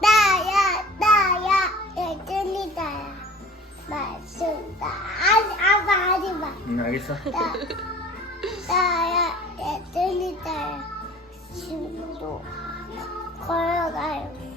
나야 나야 예준이 나야 맞습니다. 아니 아빠 하지 마. 응 알겠어. 나, 나야 예준이 나야 지금도 걸어가요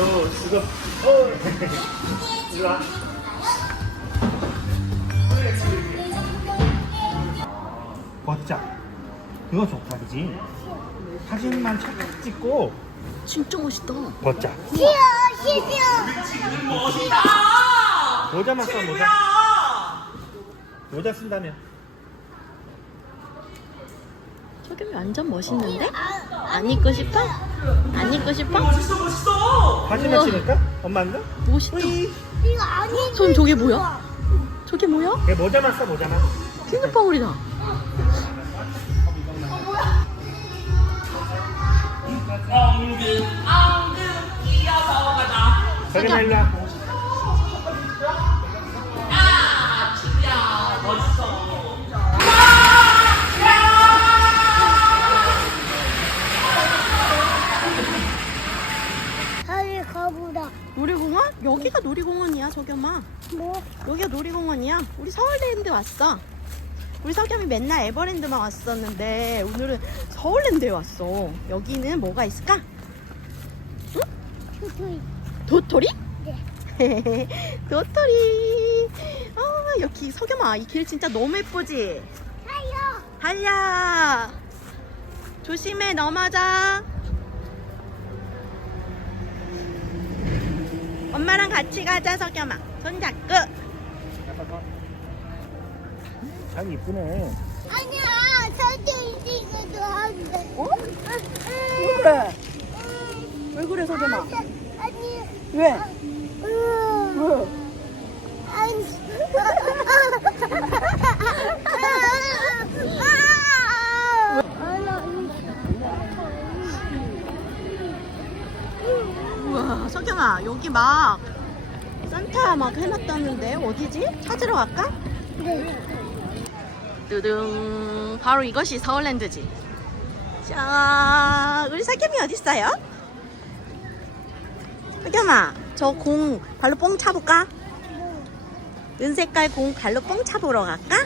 너 이거 어 이리 와. 벗자. 이거 좋다 그지? 사진만 착착 찍고 진짜 멋있다. 벗자. 싫어 싫어 모자만 써 모자. 모자 쓴다며. 석영이 완전 멋있는데? 안 입고 싶어? 안 입고 싶어? 사진을 찍을까? 엄마인가? 멋있다. 이거 아니 전 저게 뭐야? 저게 뭐야? 걔 모자만 써 모자만. 핑크방울이다. 저기 일로 가보다 놀이공원? 여기가 놀이공원이야, 석영아. 뭐 여기가 놀이공원이야. 우리 서울랜드 왔어. 우리 석영이 맨날 에버랜드만 왔었는데 오늘은 서울랜드에 왔어. 여기는 뭐가 있을까? 투투이 도토리? 네 도토리. 아, 여기 석영아, 이 길 진짜 너무 예쁘지? 하요 달려! 조심해, 넘어져. 엄마랑 같이 가자, 석영아. 손잡고. 참 이쁘네. 아니야 사진 찍어도 안돼 어? 그래? 왜 그래, 석영아? 아니 왜? 음. 왜? 아니 우와, 석영아, 여기 막 산타 막 해놨다는데 어디지? 찾으러 갈까? 뚜둥, 바로 이것이 서울랜드지. 자, 우리 석영이 어디 있어요? 석영아, 저 공 발로 뽕 차볼까? 은색깔 공 발로 뽕 차보러 갈까?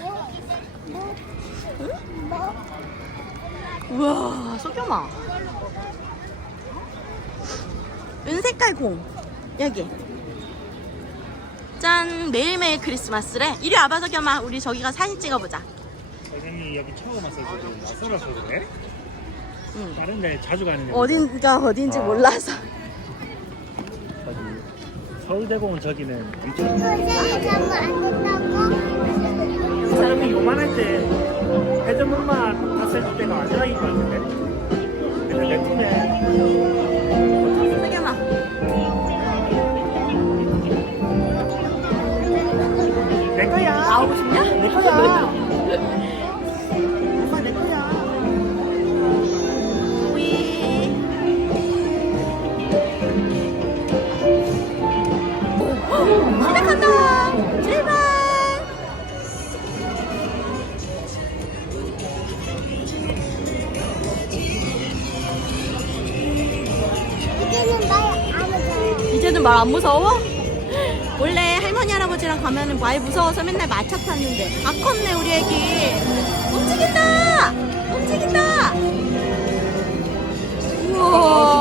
우와, 석영아. 은색깔 공 여기 짠 매일매일 크리스마스래 이리 와봐 석영아 우리 저기 가 사진 찍어보자 선생님이 여기 처음 왔어요 낯설어서 그래? 응. 다른 데 자주 가는 데. 어딘가 어딘지 아. 몰라서 저기 서울대공원 저기는 이쪽. 선생님 가면 안 된다고? 이 사람이 요만할 때 회전목마 탔을 때가 마지막인 것 같은데? 근데 내 꿈에 내 거야. 오빠 내 거야. 위. 시작한다. 출발. 이제는 말 안 무서워? 많이 무서워서 맨날 마차 탔는데. 다 컸네 우리 애기. 움직인다! 움직인다! 우와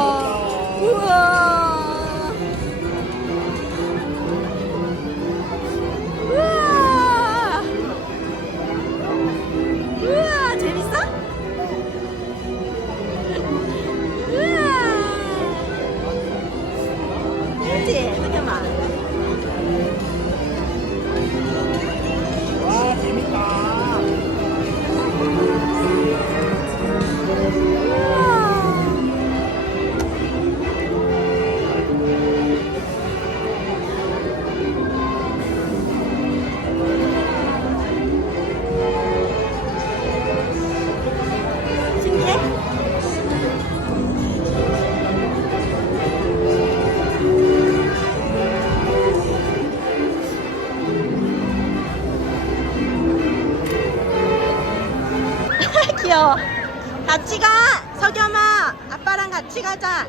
같이 가! 석염아! 아빠랑 같이 가자!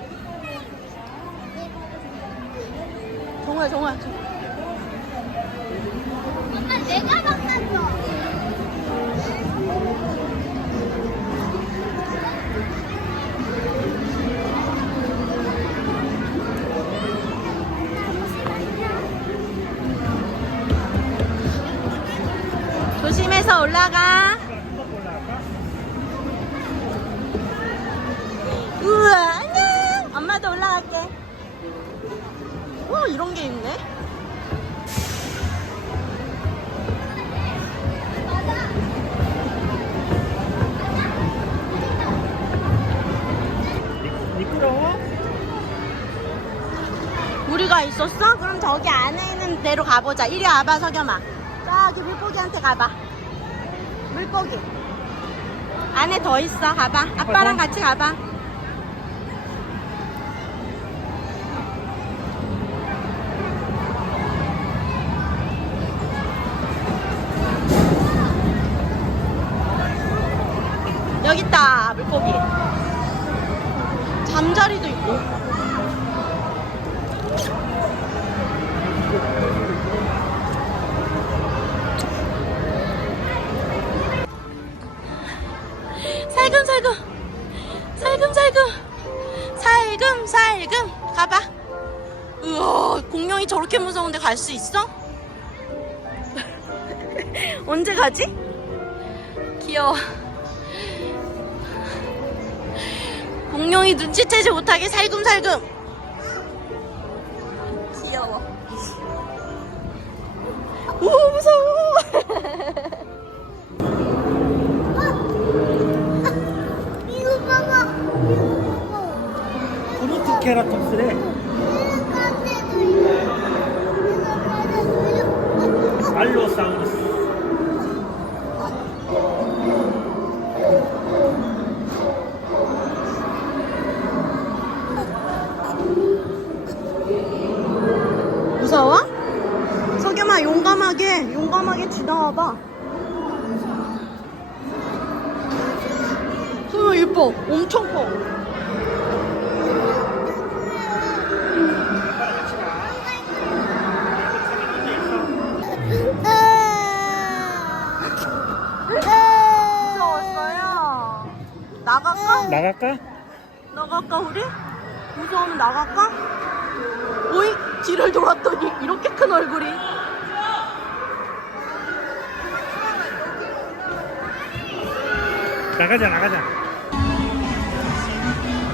정우야, 정우야. 엄마 내가 바꿨어. 조심해서 올라가. 우와, 안녕! 엄마도 올라갈게. 와, 이런 게 있네. 미끄러워? 우리가 있었어? 그럼 저기 안에 있는 데로 가보자. 이리 와봐, 석염아. 저기 물고기한테 가봐. 물고기. 안에 더 있어. 가봐. 아빠랑 같이 가봐. 여기 있다, 물고기. 잠자리도 있고. 살금살금 살금살금 살금살금 가봐 우와 공룡이 저렇게 무서운데 갈 수 있어? 언제 가지? 귀여워 공룡이 눈치채지 못하게 살금살금. 귀여워. 오 무서워 용감하게 지나와봐 석영아 예뻐 엄청 커 무서웠어요 나갈까? 나갈까? 나갈까 우리? 무서우면 나갈까? 오이 뒤를 돌았더니 이렇게 큰 얼굴이 나가자 나가자.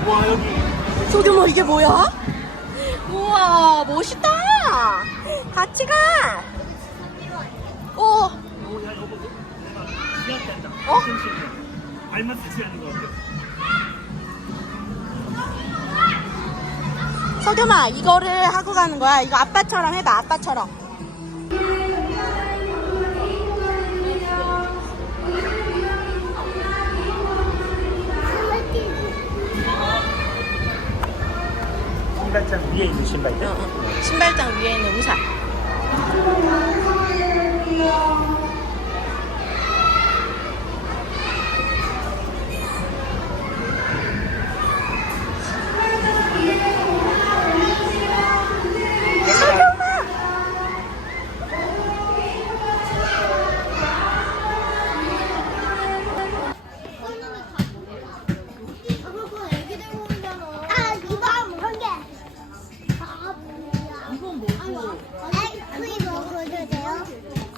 와 여기 소겸아 이게 뭐야? 우와 멋있다 같이 가 어, 오야 여보 지하된다. 어? 알맞지 지하는 거 같아. 석겸아 이거를 하고 가는 거야 이거 아빠처럼 해봐 아빠처럼 위에 있는 신발들. 어, 어. 신발장 위에 있는 우산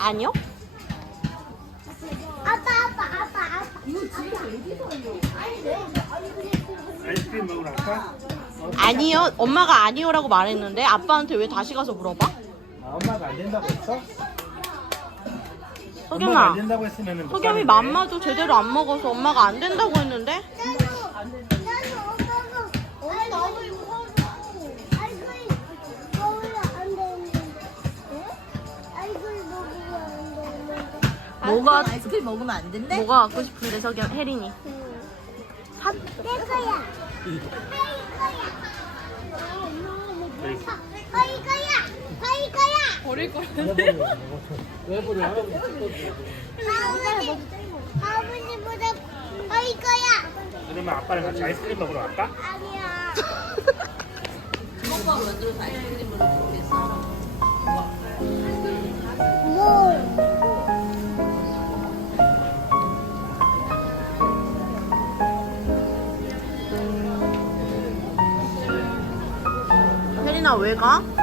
아니요? 아빠 아빠 아빠 아빠 아이스크림 먹으러 갈까? 어? 아니요. 엄마가 아니요라고 말했는데 아빠한테 왜 다시 가서 물어봐? 아, 엄마가 안 된다고 했어? 엄마가 안 석영아. 된다고 했으면은 못 석영이. 맘마도 제대로 안 먹어서 엄마가 안 된다고 했는데? 나도 뭐가 아이스크림 먹으면 안 된대? 뭐가 갖고 싶은데 석영 혜린이? 내 거야 이- 내 거야 어 이거야 어 이거야 버릴 거야. 왜 버려? 아버지 아버지보다 어 이거야 그러면 아빠랑 같이 아이스크림 먹으러 갈까? 아니야 오빠 만들어서 아이스크림으로 먹겠어. 뭐 혜진아 왜 가?